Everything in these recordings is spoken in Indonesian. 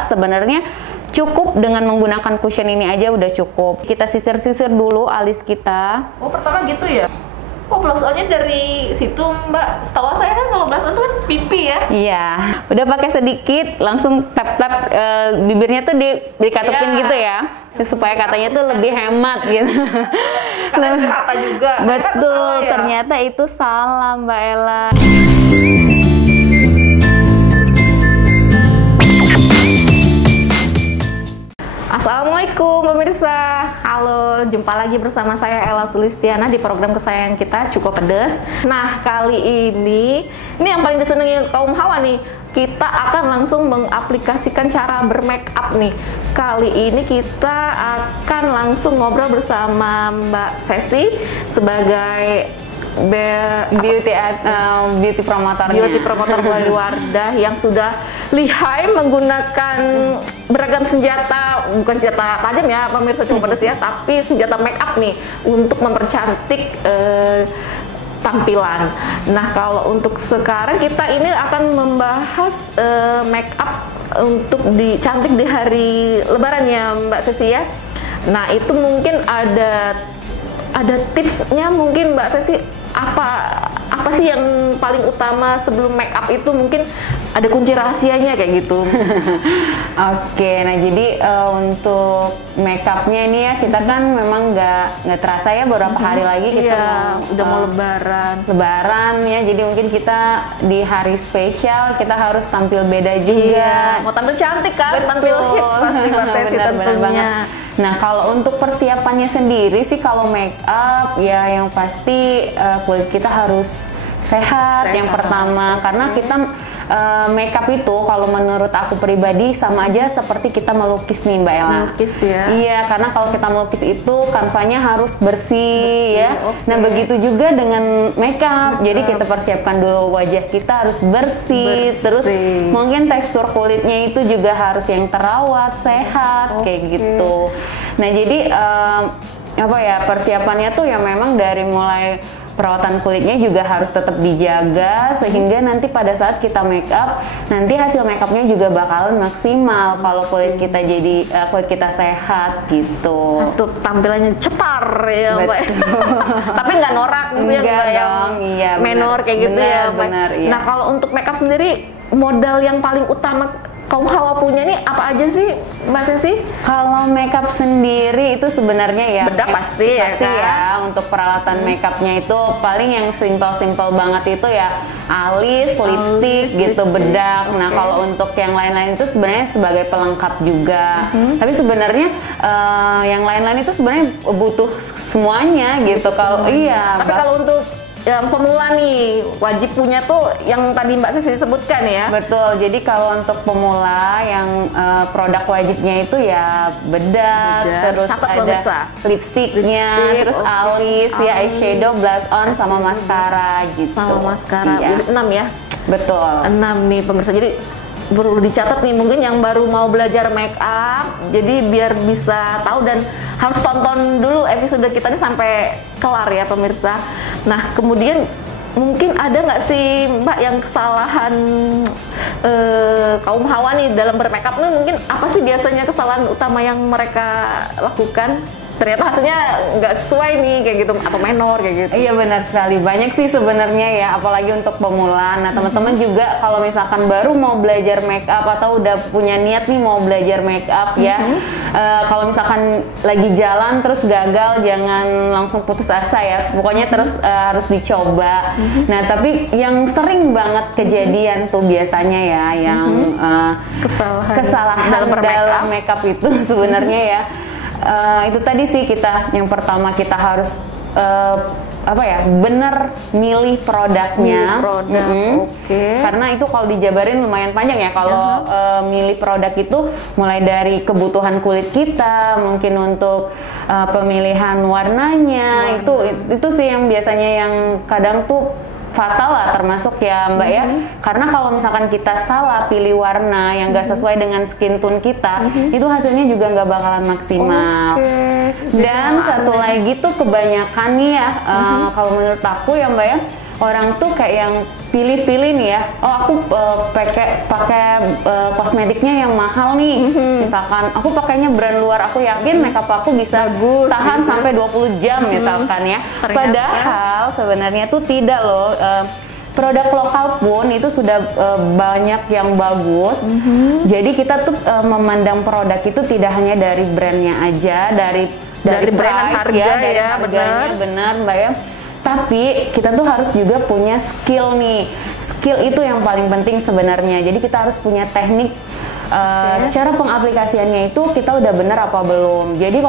Sebenarnya cukup dengan menggunakan cushion ini aja udah cukup. Kita sisir-sisir dulu alis kita. Oh, pertama gitu ya? Oh, blush on-nya dari situ, Mbak. Setahu saya kan kalau blush on itu kan pipi ya? Iya. Udah pakai sedikit, langsung tap-tap bibirnya tuh dikatukin gitu ya. Supaya katanya tuh lebih hemat gitu. Katanya rata juga. Betul, ternyata itu salah Mbak Ella. Assalamualaikum pemirsa. Halo, jumpa lagi bersama saya Ella Sulistiana di program kesayangan kita Cukup Pedes. Nah, kali ini yang paling disenangi kaum hawa nih. Kita akan langsung mengaplikasikan cara bermake up nih. Kali ini kita akan langsung ngobrol bersama Mbak Sesi sebagai beauty promotor Wali Wardah yang sudah lihai menggunakan beragam senjata, bukan senjata tajam ya pemirsa Cukup Pedes ya, tapi senjata make up nih untuk mempercantik tampilan. Nah, kalau untuk sekarang kita ini akan membahas make up untuk cantik di hari Lebaran ya Mbak Sesi ya. Nah, itu mungkin ada tipsnya mungkin Mbak Sesi, apa sih yang paling utama sebelum make up itu, mungkin ada kunci rahasianya kayak gitu. Oke, nah jadi untuk make upnya ini ya kita kan memang nggak terasa ya beberapa hari lagi kita udah mau lebaran ya, jadi mungkin kita di hari spesial kita harus tampil beda juga. Mau tampil cantik kan, tampil hits pasti benar banget. Nah, kalau untuk persiapannya sendiri sih kalau make up ya yang pasti kulit kita harus sehat yang pertama, karena kita make up itu kalau menurut aku pribadi sama aja seperti kita melukis nih Mbak Ella. Melukis ya? Iya, karena kalau kita melukis itu kanvanya harus bersih ya. Nah, begitu juga dengan make up. Jadi kita persiapkan dulu wajah kita harus bersih. Terus mungkin tekstur kulitnya itu juga harus yang terawat, sehat kayak gitu. Nah, jadi persiapannya tuh ya memang dari mulai perawatan kulitnya juga harus tetap dijaga sehingga nanti pada saat kita make up nanti hasil make upnya juga bakalan maksimal kalau kulit kita sehat gitu. Hasil tampilannya cetar ya Mbak. Tapi nggak norak gitu ya, iya, menor kayak gitu ya Mbak. Iya. Nah, kalau untuk make up sendiri modal yang paling utama kaum hawa punya nih apa aja sih Mbak Sesi? Kalau makeup sendiri itu sebenarnya ya bedak pasti ya kan? Ya untuk peralatan makeupnya itu paling yang simple banget itu ya alis, lipstick gitu, bedak. Nah, kalau untuk yang lain-lain itu sebenarnya sebagai pelengkap juga. Tapi sebenarnya yang lain-lain itu sebenarnya butuh semuanya gitu. Tapi kalau untuk yang pemula nih wajib punya tuh yang tadi Mbak Sesi sebutkan ya. Betul, jadi kalau untuk pemula yang produk wajibnya itu ya bedak, terus ada lipstiknya, terus alis, ya eyeshadow, blush on, sama maskara gitu. Sama maskara, 6 ya? Betul. 6 nih pemirsa, jadi perlu dicatat nih mungkin yang baru mau belajar make up, jadi biar bisa tahu dan harus tonton dulu episode kita ini sampai kelar ya pemirsa. Nah, kemudian mungkin ada nggak sih Mbak yang kesalahan kaum hawa nih dalam bermake up nih, mungkin apa sih biasanya kesalahan utama yang mereka lakukan? Ternyata hasilnya nggak sesuai nih kayak gitu, atau menor kayak gitu. Iya, benar sekali, banyak sih sebenarnya ya, apalagi untuk pemula. Nah, teman-teman juga kalau misalkan baru mau belajar make up atau udah punya niat nih mau belajar make up ya, kalau misalkan lagi jalan terus gagal, jangan langsung putus asa ya, pokoknya terus harus dicoba. Nah, tapi yang sering banget kejadian tuh biasanya ya yang kesalahan dalam make up itu sebenarnya ya itu tadi sih, yang pertama kita harus bener milih produknya. Karena itu kalau dijabarin lumayan panjang ya kalau milih produk itu, mulai dari kebutuhan kulit kita, mungkin untuk pemilihan warnanya, itu sih yang biasanya yang kadang tuh fatal lah, termasuk ya Mbak ya, karena kalau misalkan kita salah pilih warna yang gak sesuai dengan skin tone kita, itu hasilnya juga nggak bakalan maksimal. Dan satu lagi tuh kebanyakan nih ya, kalau menurut aku ya Mbak ya, orang tuh kayak yang pilih-pilih nih ya. Oh aku pakai kosmetiknya yang mahal nih. Misalkan aku pakainya brand luar, aku yakin makeup aku bisa tahan sampai 20 jam misalkan ya. Padahal sebenarnya tuh tidak loh. Produk lokal pun itu sudah banyak yang bagus. Jadi kita tuh memandang produk itu tidak hanya dari brandnya aja, dari brand harga ya, dari ya, harganya benar Mbak ya. Tapi kita tuh harus juga punya skill nih. Skill itu yang paling penting sebenarnya. Jadi kita harus punya teknik. Cara pengaplikasiannya itu kita udah bener apa belum. Jadi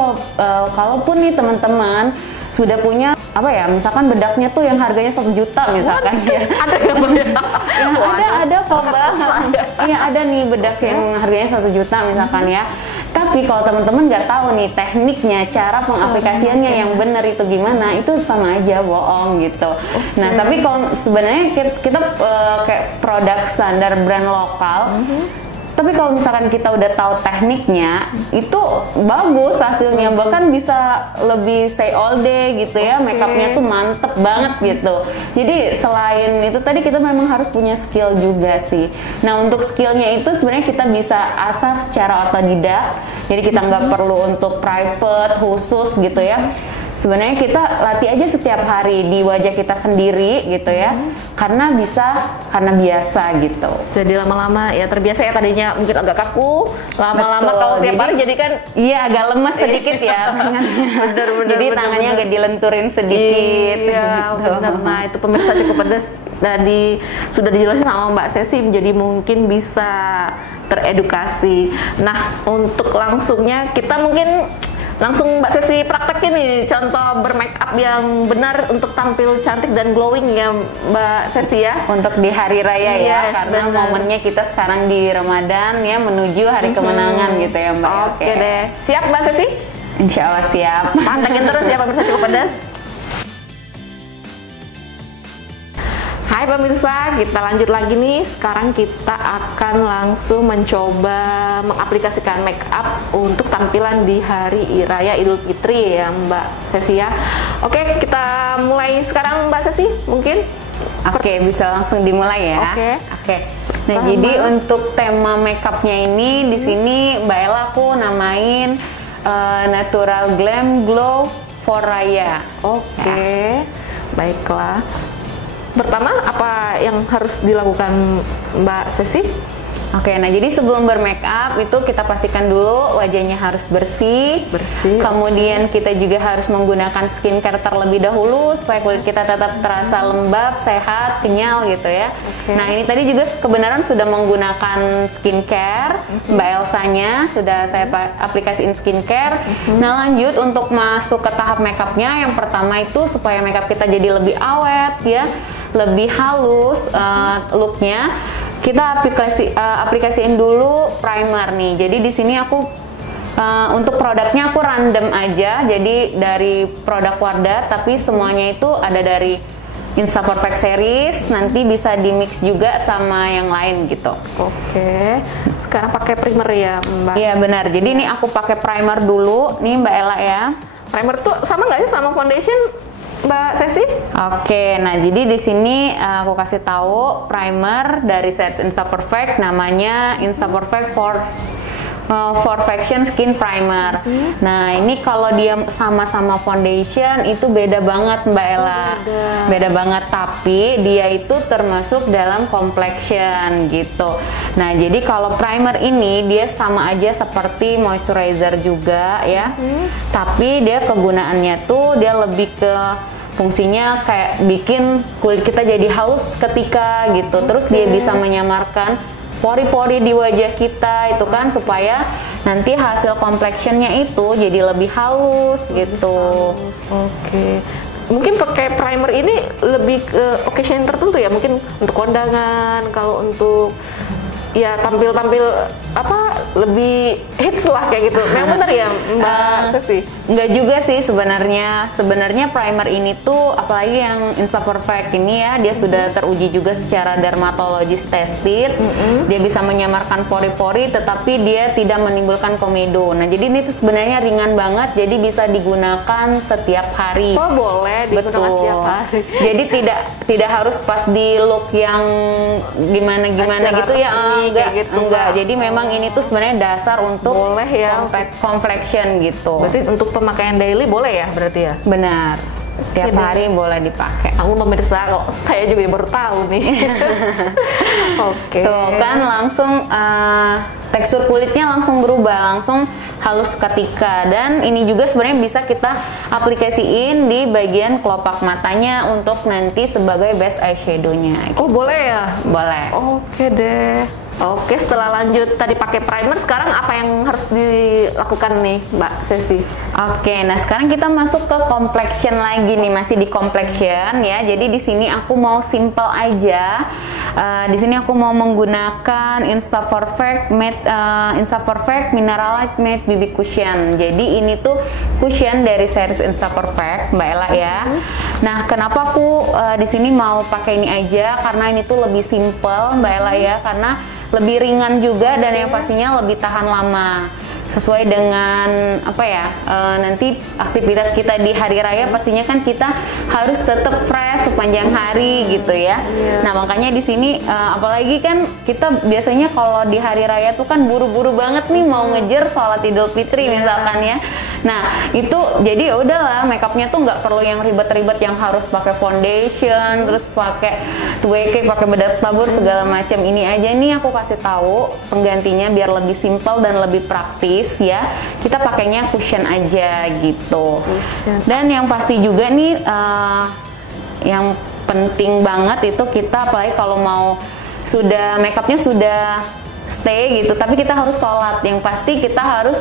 kalaupun nih teman-teman sudah punya apa ya, misalkan bedaknya tuh yang harganya 1 juta misalkan ya. Ada yang ada kok Mbak. Iya ada nih bedak yang harganya 1 juta misalkan ya. Tapi kalau teman-teman nggak tahu nih tekniknya, cara pengaplikasiannya yang benar itu gimana, itu sama aja bohong gitu. Nah, tapi kalau sebenarnya kita kayak produk standar brand lokal, tapi kalau misalkan kita udah tahu tekniknya, itu bagus hasilnya, bahkan bisa lebih stay all day gitu ya, makeupnya tuh mantep banget gitu. Jadi selain itu tadi kita memang harus punya skill juga sih. Nah untuk skillnya itu sebenarnya kita bisa asah secara otodidak, jadi kita nggak perlu untuk private khusus gitu ya. Sebenarnya kita latih aja setiap hari di wajah kita sendiri gitu ya, karena biasa gitu. Jadi lama-lama ya terbiasa ya, tadinya mungkin agak kaku, lama-lama kalau tiap hari jadi kan iya agak lemes sedikit ya tangannya. Jadi tangannya agak dilenturin sedikit. Iya, gitu. bener. Nah itu pemirsa cukup pedas. Tadi sudah dijelasin sama Mbak Sesi, jadi mungkin bisa teredukasi. Nah untuk langsungnya kita mungkin langsung Mbak Sesi praktekin nih contoh bermake up yang benar untuk tampil cantik dan glowing ya Mbak Sesi ya, untuk di hari raya ya, karena momennya kita sekarang di Ramadan ya, menuju hari kemenangan gitu ya Mbak. Oke deh, siap Mbak Sesi? Insya Allah siap. Pantengin terus ya pemirsa cukup pedas. Hai pemirsa, kita lanjut lagi nih. Sekarang kita akan langsung mencoba mengaplikasikan make up untuk tampilan di hari Raya Idul Fitri ya Mbak Sesi ya. Oke, kita mulai sekarang Mbak Sesi mungkin. Oke, bisa langsung dimulai ya. Oke. Nah, jadi untuk tema make upnya ini di sini Mbak Ella aku namain Natural Glam Glow for Raya. Oke. Baiklah. Pertama, apa yang harus dilakukan Mbak Sesi? Oke, nah jadi sebelum bermake up itu kita pastikan dulu wajahnya harus bersih. Kemudian kita juga harus menggunakan skincare terlebih dahulu supaya kulit kita tetap terasa lembab, sehat, kenyal gitu ya. Nah ini tadi juga kebenaran sudah menggunakan skincare, Mbak Elsanya sudah saya aplikasiin skincare. Nah lanjut untuk masuk ke tahap make upnya, yang pertama itu supaya make up kita jadi lebih awet ya, lebih halus looknya. Kita aplikasiin dulu primer nih. Jadi di sini aku untuk produknya aku random aja. Jadi dari produk Wardah, tapi semuanya itu ada dari Insta Perfect Series. Nanti bisa di mix juga sama yang lain gitu. Oke. Sekarang pakai primer ya Mbak? Iya benar. Jadi ini aku pakai primer dulu. Nih Mbak Ella ya. Primer tuh sama nggak sih sama foundation Mbak Sesi? Oke, nah jadi di sini aku kasih tahu primer dari series Insta Perfect, namanya Insta Perfect Perfection Skin Primer. Nah ini kalau dia sama-sama foundation itu beda banget Mbak Ella. Beda banget, tapi dia itu termasuk dalam complexion gitu. Nah jadi kalau primer ini dia sama aja seperti moisturizer juga ya. Tapi dia kegunaannya tuh dia lebih ke fungsinya kayak bikin kulit kita jadi halus ketika gitu. Terus dia bisa menyamarkan pori-pori di wajah kita itu kan, supaya nanti hasil complexionnya itu jadi lebih halus gitu. Oke. Mungkin pakai primer ini lebih ke occasion tertentu ya, mungkin untuk kondangan, kalau untuk ya tampil-tampil lebih hits lah kayak gitu. Memang benar ya Mbak Sesi? Enggak juga sih sebenarnya. Sebenarnya primer ini tuh apalagi yang Insta Perfect ini ya, dia sudah teruji juga secara dermatologis tested. Dia bisa menyamarkan pori-pori tetapi dia tidak menimbulkan komedo. Nah, jadi ini tuh sebenarnya ringan banget, jadi bisa digunakan setiap hari. Oh, boleh digunakan setiap hari. Jadi tidak harus pas di look yang gimana gitu ya. Enggak. Jadi memang ini tuh sebenarnya dasar untuk boleh ya complexion gitu. Berarti untuk pemakaian daily boleh ya berarti ya? Benar. Tiap hari boleh dipakai. Aku pemirsa, kok saya juga baru tahu nih. Oke. Tuh kan langsung tekstur kulitnya langsung berubah, langsung halus seketika. Dan ini juga sebenarnya bisa kita aplikasiin di bagian kelopak matanya untuk nanti sebagai base eyeshadow-nya. Oh, boleh ya? Boleh. Oke deh. Oke, setelah lanjut tadi pakai primer, sekarang apa yang harus dilakukan nih, Mbak Sesi? Oke, nah sekarang kita masuk ke complexion lagi nih, masih di complexion ya. Jadi di sini aku mau simple aja. Di sini aku mau menggunakan Insta Perfect Mineralite Matte BB Cushion. Jadi ini tuh cushion dari series Insta Perfect, Mbak Ella ya. Nah, kenapa aku di sini mau pakai ini aja? Karena ini tuh lebih simple, Mbak Ella ya, karena lebih ringan juga dan yang pastinya lebih tahan lama. Sesuai dengan nanti aktivitas kita di hari raya pastinya kan kita harus tetap fresh sepanjang hari gitu ya. Nah, makanya di sini apalagi kan kita biasanya kalau di hari raya tuh kan buru-buru banget nih mau ngejar sholat Idul Fitri misalkan ya. Nah, itu jadi ya udahlah, makeupnya tuh nggak perlu yang ribet-ribet yang harus pakai foundation, terus pakai 2K, pakai bedak tabur segala macam. Ini aja nih aku kasih tahu penggantinya biar lebih simple dan lebih praktis ya. Kita pakainya cushion aja gitu. Dan yang pasti juga nih yang penting banget itu kita apalagi kalau mau sudah makeupnya sudah stay gitu, tapi kita harus sholat. Yang pasti kita harus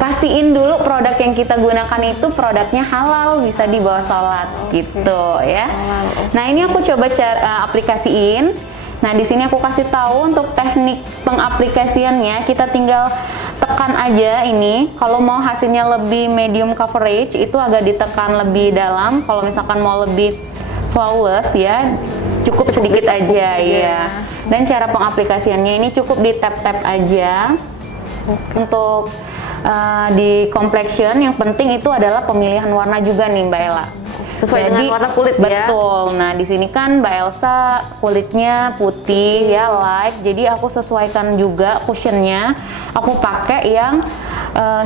pastiin dulu produk yang kita gunakan itu produknya halal, bisa dibawa sholat gitu ya. Nah, ini aku coba aplikasiin. Nah, di sini aku kasih tahu untuk teknik pengaplikasiannya, kita tinggal tekan aja ini. Kalau mau hasilnya lebih medium coverage itu agak ditekan lebih dalam. Kalau misalkan mau lebih flawless ya, cukup sedikit aja ya. Dan cara pengaplikasiannya ini cukup di tap-tap aja. Untuk di complexion yang penting itu adalah pemilihan warna juga nih Mbak Ella. Sesuai dengan warna kulit ya. Betul. Nah, di sini kan Mbak Elsa kulitnya putih ya, light. Jadi aku sesuaikan juga cushionnya. Aku pakai yang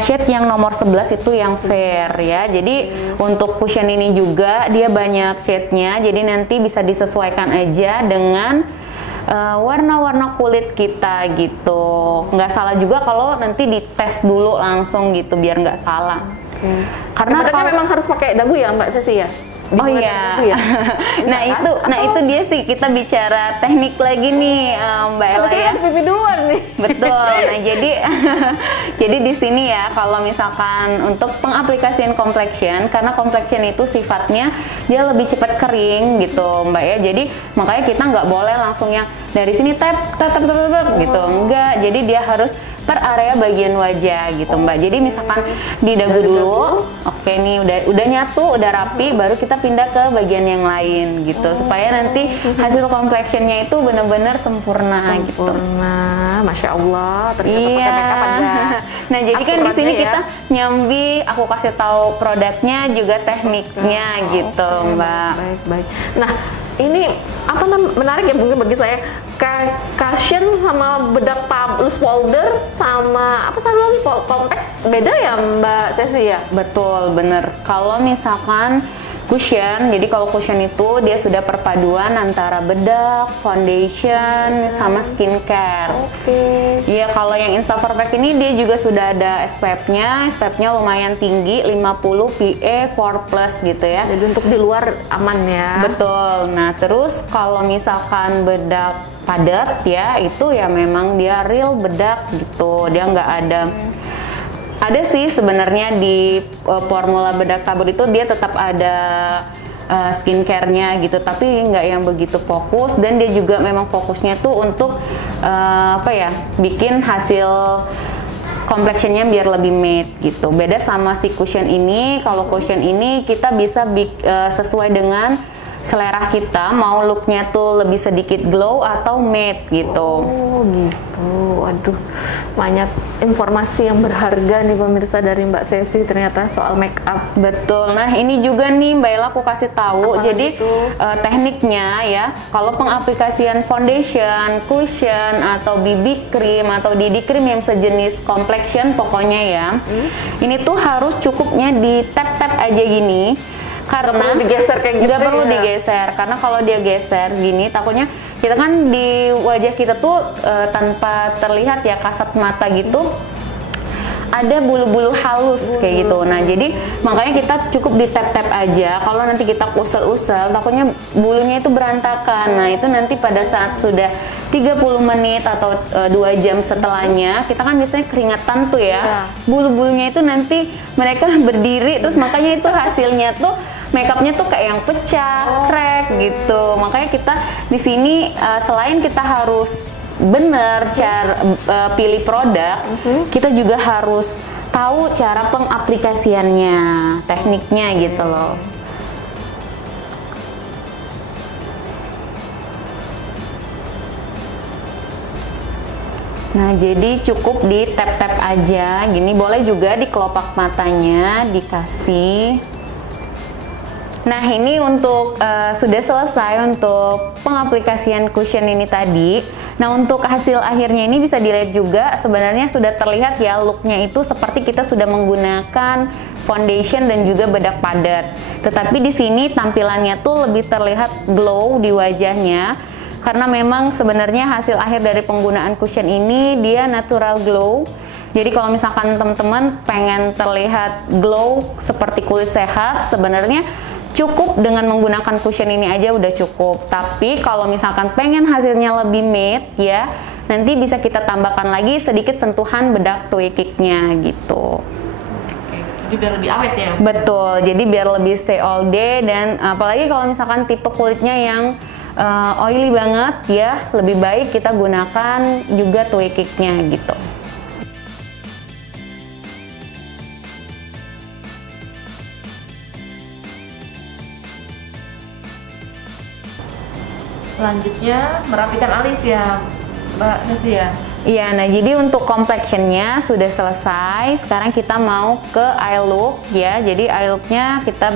shade yang nomor 11 itu yang fair ya. Jadi untuk cushion ini juga dia banyak shade-nya. Jadi nanti bisa disesuaikan aja dengan warna-warna kulit kita gitu. Nggak salah juga kalau nanti dites dulu langsung gitu biar nggak salah. Karena memang harus pakai dagu ya Mbak Sesi ya? Oh iya. Ya? Nah itu dia sih, kita bicara teknik lagi nih Mbak Ella ya. Pipi duluan nih. Betul. Nah jadi di sini ya kalau misalkan untuk pengaplikasian complexion, karena complexion itu sifatnya dia lebih cepat kering gitu Mbak ya. Jadi makanya kita nggak boleh langsung yang dari sini tap gitu. Enggak. Jadi dia harus per area bagian wajah gitu Mbak. Jadi misalkan di dagu dulu, oke nih udah nyatu, udah rapi, baru kita pindah ke bagian yang lain gitu, supaya nanti hasil complexionnya itu benar-benar sempurna gitu. Masya Allah, ternyata iya. pakai makeup ada. Nah jadi kan di sini kita nyambi, aku kasih tahu produknya juga tekniknya gitu Mbak. Baik. Nah ini apa menarik ya mungkin bagi saya, cushion sama bedak loose powder sama apa tadi compact beda ya Mbak Sesi ya? Betul, bener. Kalau misalkan cushion, jadi kalau cushion itu dia sudah perpaduan antara bedak, foundation, sama skincare. Iya, kalau yang Insta Perfect ini dia juga sudah ada SPF-nya. SPF-nya lumayan tinggi, 50 PA 4+ gitu ya. Jadi untuk di luar aman ya. Betul. Nah, terus kalau misalkan bedak padat ya, itu ya memang dia real bedak gitu. Dia nggak ada sih sebenarnya di formula bedak tabur itu dia tetap ada skincare-nya gitu, tapi nggak yang begitu fokus. Dan dia juga memang fokusnya tuh untuk bikin hasil complexionnya biar lebih matte gitu. Beda sama si cushion ini. Kalau cushion ini kita bisa sesuai dengan selera kita, mau looknya tuh lebih sedikit glow atau matte gitu. Oh gitu, waduh, banyak informasi yang berharga nih pemirsa dari Mbak Sesi ternyata soal make up. Betul. Nah ini juga nih Mbak Ella aku kasih tahu. Apa jadi tekniknya ya, kalau pengaplikasian foundation, cushion atau BB cream atau DD cream yang sejenis complexion pokoknya ya, ini tuh harus cukupnya di tap-tap aja gini. Karena nggak perlu digeser kayak gitu, nggak perlu digeser, karena kalau dia geser gini takutnya kita kan di wajah kita tuh tanpa terlihat ya kasat mata gitu ada bulu-bulu halus kayak gitu. Nah jadi makanya kita cukup di tap-tap aja. Kalau nanti kita usel-usel takutnya bulunya itu berantakan. Nah itu nanti pada saat sudah 30 menit atau 2 jam setelahnya kita kan biasanya keringatan tuh ya, bulu-bulunya itu nanti mereka berdiri, terus makanya itu hasilnya tuh makeupnya tuh kayak yang pecah, crack gitu. Makanya kita di sini selain kita harus bener cara pilih produk, kita juga harus tahu cara pengaplikasiannya, tekniknya gitu loh. Nah jadi cukup di tap-tap aja gini, boleh juga di kelopak matanya dikasih. Nah ini untuk sudah selesai untuk pengaplikasian cushion ini tadi. Nah untuk hasil akhirnya ini bisa dilihat juga sebenarnya sudah terlihat ya, looknya itu seperti kita sudah menggunakan foundation dan juga bedak padat. Tetapi di sini tampilannya tuh lebih terlihat glow di wajahnya, karena memang sebenarnya hasil akhir dari penggunaan cushion ini dia natural glow. Jadi kalau misalkan teman-teman pengen terlihat glow seperti kulit sehat, sebenarnya cukup dengan menggunakan cushion ini aja udah cukup. Tapi kalau misalkan pengen hasilnya lebih matte ya, nanti bisa kita tambahkan lagi sedikit sentuhan bedak tweakingnya gitu. Oke, jadi biar lebih awet ya? Betul, jadi biar lebih stay all day. Dan apalagi kalau misalkan tipe kulitnya yang oily banget ya, lebih baik kita gunakan juga tweakingnya gitu. Selanjutnya merapikan alis ya Mbak Sesi ya? Iya, nah jadi untuk complexionnya sudah selesai. Sekarang kita mau ke eye look ya. Jadi eye looknya kita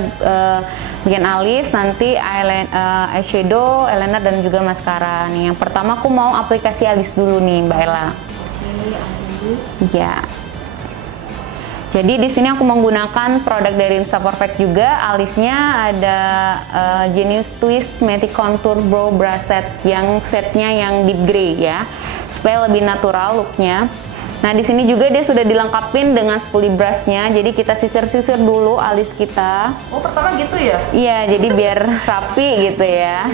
bikin alis, nanti eyeshadow, eyeliner dan juga maskara. Nih yang pertama aku mau aplikasi alis dulu nih Mbak Ella. Oke, alis. Ya. Jadi di sini aku menggunakan produk dari Insta Perfect juga. Alisnya ada Genius Twist Matte Contour Brow Brush Set yang setnya yang deep grey ya, supaya lebih natural looknya. Nah di sini juga dia sudah dilengkapin dengan spoolie brushnya. Jadi kita sisir-sisir dulu alis kita. Oh pertama gitu ya? Iya, jadi biar rapi gitu ya.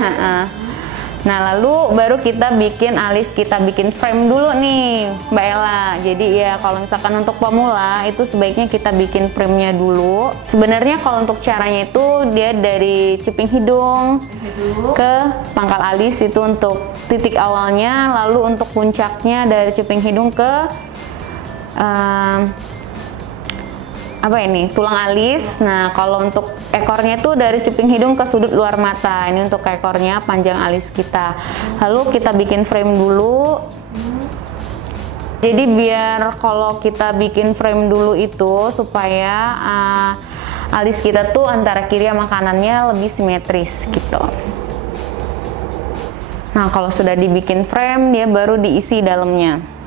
Nah lalu baru kita bikin alis, kita bikin frame dulu nih Mbak Ella. Jadi ya kalau misalkan untuk pemula itu sebaiknya kita bikin frame-nya dulu. Sebenarnya kalau untuk caranya itu dia dari cuping hidung ke pangkal alis itu untuk titik awalnya, lalu untuk puncaknya dari cuping hidung ke tulang alis. Nah kalau untuk ekornya itu dari cuping hidung ke sudut luar mata. Ini untuk ekornya, panjang alis kita. Lalu kita bikin frame dulu. Jadi biar kalau kita bikin frame dulu itu supaya alis kita tuh antara kiri sama kanannya lebih simetris gitu. Nah kalau sudah dibikin frame, dia baru diisi dalamnya.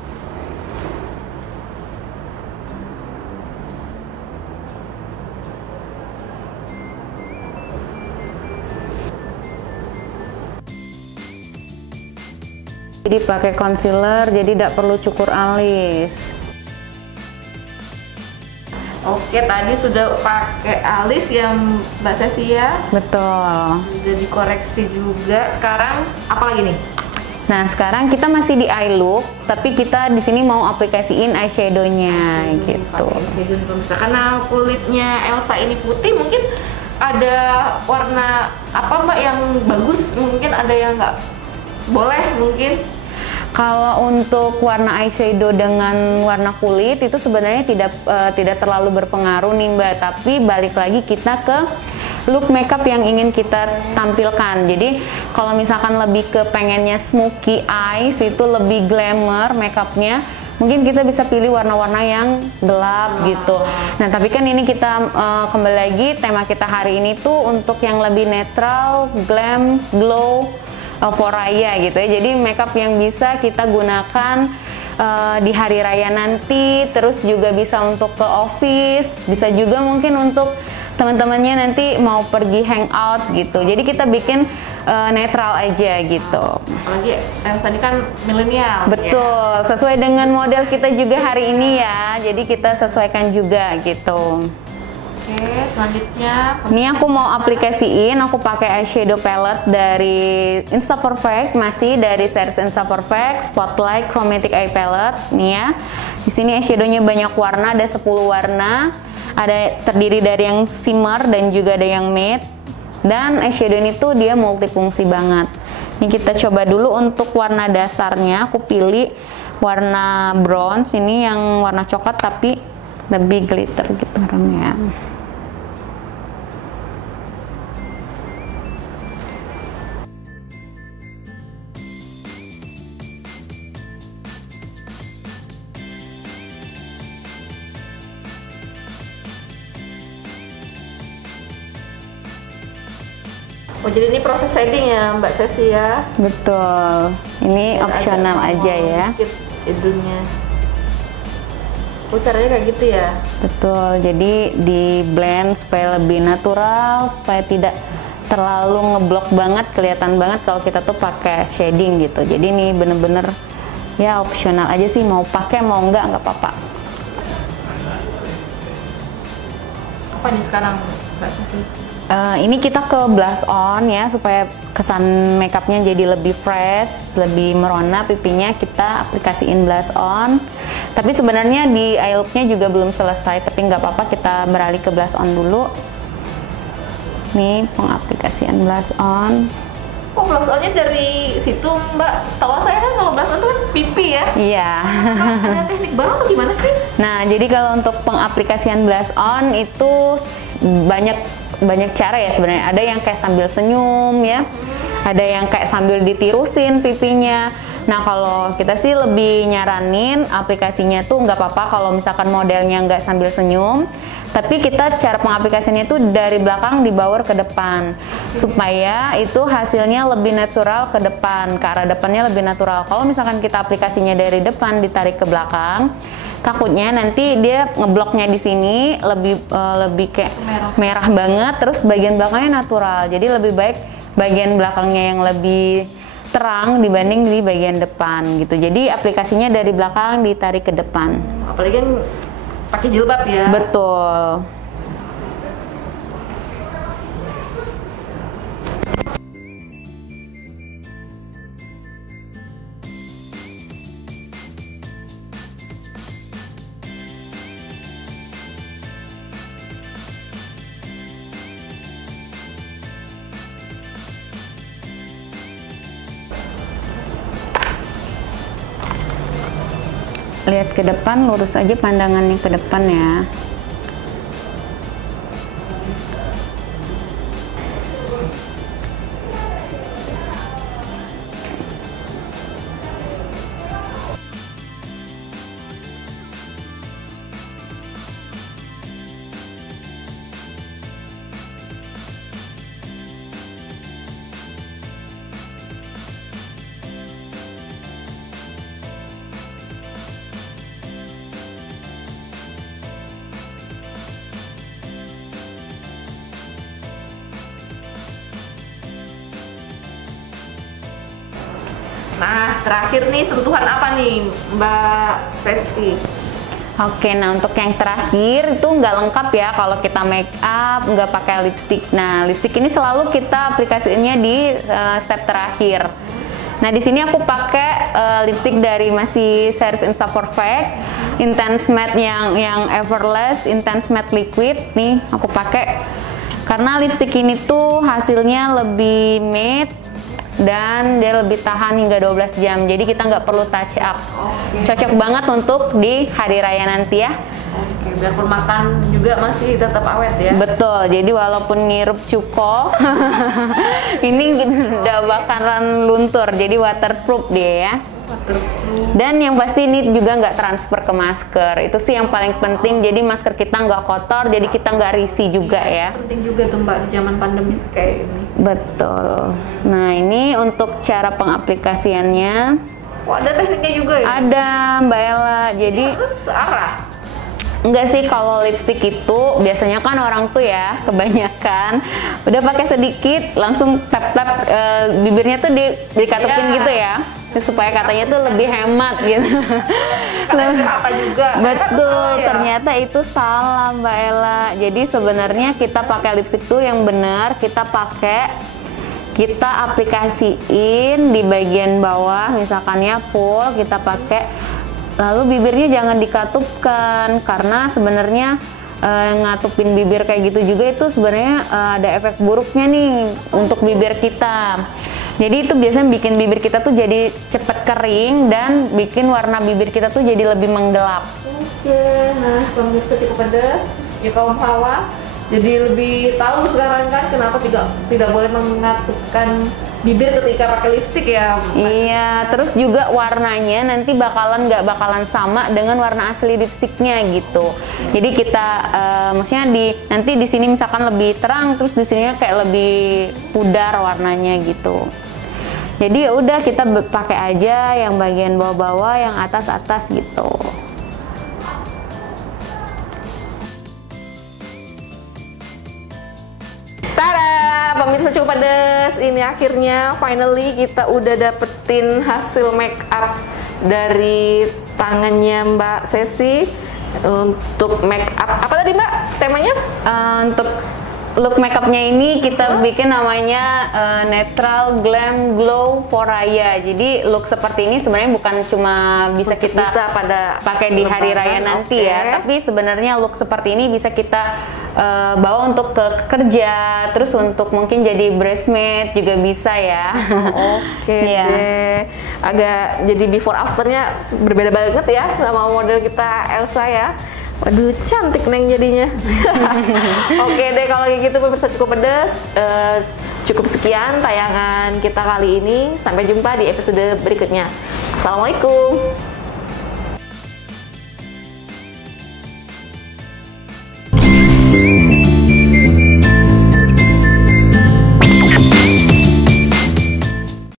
Jadi pakai concealer, jadi tidak perlu cukur alis. Oke, tadi sudah pakai alis yang Mbak Sesi ya? Betul. Sudah dikoreksi juga. Sekarang apa lagi nih? Nah, sekarang kita masih di eye look, tapi kita di sini mau aplikasiin eyeshadow-nya gitu. Karena kulitnya Elsa ini putih, mungkin ada warna apa Mbak yang bagus? Mungkin ada yang nggak boleh mungkin? Kalau untuk warna eyeshadow dengan warna kulit itu sebenarnya tidak terlalu berpengaruh nih Mbak, tapi balik lagi kita ke look makeup yang ingin kita tampilkan. Jadi kalau misalkan lebih ke pengennya smoky eyes, itu lebih glamour makeupnya, mungkin kita bisa pilih warna-warna yang gelap gitu. Nah tapi kan ini kita kembali lagi tema kita hari ini tuh untuk yang lebih netral, glam, glow, for raya gitu ya. Jadi makeup yang bisa kita gunakan di hari raya nanti, terus juga bisa untuk ke office, bisa juga mungkin untuk teman-temannya nanti mau pergi hangout gitu. Jadi kita bikin netral aja gitu. Apalagi tadi kan milenial. Betul, ya. Sesuai dengan model kita juga hari ini ya. Jadi kita sesuaikan juga gitu. Oke, selanjutnya ini aku mau aplikasiin, aku pakai eyeshadow palette dari Insta4Fect, masih dari series Insta4Fect Spotlight Chromatic Eye Palette. Nih ya, di sini eyeshadownya banyak warna, ada 10 warna, ada terdiri dari yang shimmer dan juga ada yang matte. Dan eyeshadow ini tuh dia multifungsi banget. Ini kita coba dulu untuk warna dasarnya, aku pilih warna bronze, ini yang warna coklat tapi lebih glitter gitu warnanya. Oh jadi ini proses shading ya Mbak Sesi ya? Betul, ini opsional aja ya. Hidungnya. Oh caranya kayak gitu ya? Betul, jadi di blend supaya lebih natural, supaya tidak terlalu ngeblok banget, kelihatan banget kalau kita tuh pakai shading gitu. Jadi ini bener-bener ya opsional aja sih, mau pakai mau nggak apa-apa. Apa nih sekarang Mbak Sesi? Ini kita ke blush on ya, supaya kesan makeupnya jadi lebih fresh, lebih merona pipinya, kita aplikasiin blush on. Tapi sebenarnya di eye look-nya juga belum selesai, tapi nggak apa-apa, kita beralih ke blush on dulu. Nih pengaplikasian blush on. Oh blush on-nya dari situ Mbak, setahu saya kan kalau blush on itu kan pipi ya? Iya. Ada teknik baru atau gimana sih? Nah jadi kalau untuk pengaplikasian blush on itu banyak cara ya sebenarnya. Ada yang kayak sambil senyum ya, ada yang kayak sambil ditirusin pipinya. Nah kalau kita sih lebih nyaranin aplikasinya tuh nggak apa-apa kalau misalkan modelnya nggak sambil senyum, tapi kita cara pengaplikasinya itu dari belakang dibawa ke depan supaya itu hasilnya lebih natural ke depan, ke arah depannya lebih natural. Kalau misalkan kita aplikasinya dari depan ditarik ke belakang, takutnya nanti dia ngebloknya di sini lebih kayak merah banget, terus bagian belakangnya natural. Jadi lebih baik bagian belakangnya yang lebih terang dibanding di bagian depan gitu. Jadi aplikasinya dari belakang ditarik ke depan. Apalagi kan pakai jilbab ya. Betul. Lihat ke depan, lurus aja pandangannya ke depan ya. Nah, terakhir nih sentuhan apa nih Mbak Sesi? Oke, nah untuk yang terakhir itu nggak lengkap ya kalau kita make up nggak pakai lipstick. Nah, lipstick ini selalu kita aplikasinya di step terakhir. Nah, di sini aku pakai lipstick dari masih series Insta4Fect Intense Matte yang Everlast Intense Matte Liquid. Nih, aku pakai Karena lipstick ini tuh hasilnya lebih matte dan dia lebih tahan hingga 12 jam. Jadi kita nggak perlu touch up. Cocok banget untuk di hari raya nanti ya. Oke, biarpun makan juga masih tetap awet ya. Betul, jadi walaupun ngirup cuko, ini udah bakalan luntur, jadi waterproof dia ya. Dan yang pasti ini juga nggak transfer ke masker, itu sih yang paling penting. Jadi masker kita nggak kotor, jadi kita nggak risih juga ya. Penting juga tuh Mbak, di zaman pandemi kayak ini. Betul. Nah ini untuk cara pengaplikasiannya. Oh, ada tekniknya juga ya? Ada Mbak Ella, jadi harus searah. enggak sih, kalau lipstick itu biasanya kan orang tuh ya kebanyakan udah pakai sedikit langsung tap-tap bibirnya tuh dikatupin gitu ya, supaya katanya tuh lebih hemat gitu. Juga. Betul, ternyata itu salah Mbak Ella. Jadi sebenarnya kita pakai lipstick tuh yang benar, kita aplikasiin di bagian bawah, misalkannya full kita pakai. Lalu bibirnya jangan dikatupkan, karena sebenarnya ngatupin bibir kayak gitu juga itu sebenarnya ada efek buruknya nih untuk bibir kita. Jadi itu biasanya bikin bibir kita tuh jadi cepet kering dan bikin warna bibir kita tuh jadi lebih menggelap. Oke, nah pemirsa cukup pedas ya kaum hawa. Jadi lebih tahu sekarang kan kenapa tidak boleh mengatupkan bibir ketika pakai lipstick ya. Iya, terus juga warnanya nanti nggak bakalan sama dengan warna asli lipsticknya gitu. Jadi kita maksudnya nanti di sini misalkan lebih terang, terus di sini kayak lebih pudar warnanya gitu. Jadi ya udah kita pakai aja yang bagian bawah-bawah, yang atas-atas gitu. Tada, pemirsa cukup pedas. Ini akhirnya finally kita udah dapetin hasil make up dari tangannya Mbak Sesi. Untuk make up apa tadi Mbak temanya? Untuk look makeupnya ini kita bikin namanya Natural Glam Glow for Raya. Jadi look seperti ini sebenarnya bukan cuma bisa pada pakai di hari raya nanti ya, tapi sebenarnya look seperti ini bisa kita bawa untuk ke kerja, terus untuk mungkin jadi bridesmaid juga bisa ya. Oke deh. Agak jadi before afternya berbeda banget ya sama model kita Elsa ya. Waduh, cantik neng jadinya. Oke deh, kalau kayak gitu pemirsa cukup pedas. Cukup sekian tayangan kita kali ini. Sampai jumpa di episode berikutnya. Assalamualaikum.